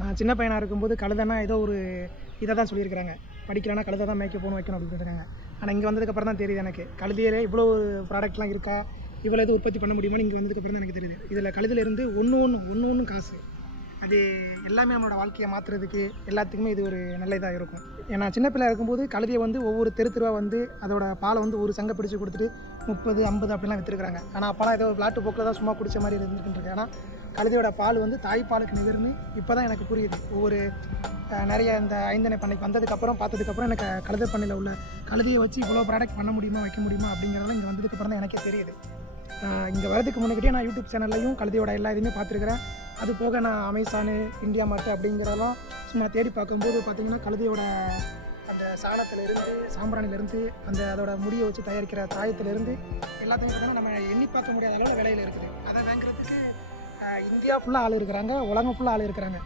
நான் சின்ன பையனாக இருக்கும்போது கழுதைனா ஏதோ ஒரு இதை தான் சொல்லியிருக்கிறாங்க. படிக்கலைன்னா கழுதை தான் மேய்க்க போகணும் வைக்கணும் அப்படின்னு இருக்காங்க ஆனால் இங்கே வந்ததுக்கப்புறம் தான் தெரியுது எனக்கு. கழுதியிலே இவ்வளோ ப்ராடக்ட்லாம் இருக்கா? இவ்வளோ எதுவும் உற்பத்தி பண்ண முடியுமான்னு இங்கே வந்ததுக்கப்புறம் தான் எனக்கு தெரியுது. இதில் கழுதிலேருந்து ஒன்று ஒன்று ஒன்று ஒன்று காசு. அது எல்லாமே நம்மளோட வாழ்க்கையை மாற்றுறதுக்கு எல்லாத்துக்குமே இது ஒரு நல்ல இதாக இருக்கும். ஏன்னா சின்ன பிள்ளையா இருக்கும்போது கழுதியை வந்து ஒவ்வொரு தெரு தெருவாக வந்து அதோட பாலை வந்து ஒரு சங்கை பிடிச்சி கொடுத்துட்டு முப்பது ஐம்பது அப்படிலாம் விற்றுருக்காங்க ஆனால் அப்போலாம் ஏதோ விளாட்டு போக்கில் தான் சும்மா குடிச்ச மாதிரி இருந்துட்டு இருக்கு ஆனால் கழுதையோட பால் வந்து தாய்ப்பாலுக்கு நிகர்னு இப்போ தான் எனக்கு புரியுது. ஒவ்வொரு நிறைய இந்த ஐந்தனை பண்ணைக்கு வந்ததுக்கப்புறம் பார்த்ததுக்கப்புறம் எனக்கு கழுதை பண்ணையில் உள்ள கழுதையை வச்சு இவ்வளோ ப்ராடக்ட் பண்ண முடியுமா வைக்க முடியுமா அப்படிங்கிறதெல்லாம் இங்கே வந்ததுக்கப்புறம் தான் எனக்கே தெரியுது. இங்கே வரதுக்கு முன்னாடியே நான் யூடியூப் சேனல்லையும் கழுதையோட எல்லா இதுவுமே பார்த்துருக்குறேன். அது போக நான் அமேசானு இந்தியா மார்ட் அப்படிங்கிறதெல்லாம் சும்மா தேடி பார்க்கும்போது பார்த்திங்கன்னா கழுதையோட அந்த சாணத்திலிருந்து சாம்பிராணிலேருந்து அந்த அதோட முடியை வச்சு தயாரிக்கிற தாயத்திலிருந்து எல்லாத்தையும் பார்த்தீங்கன்னா நம்ம எண்ணி பார்க்க முடியாத அளவில் விலையில் இருக்குது. அதை வாங்குறதுக்கு இந்தியா ஃபுல்லாக ஆள் இருக்கிறாங்க உலகம் ஃபுல்லாக ஆள் இருக்கிறாங்க.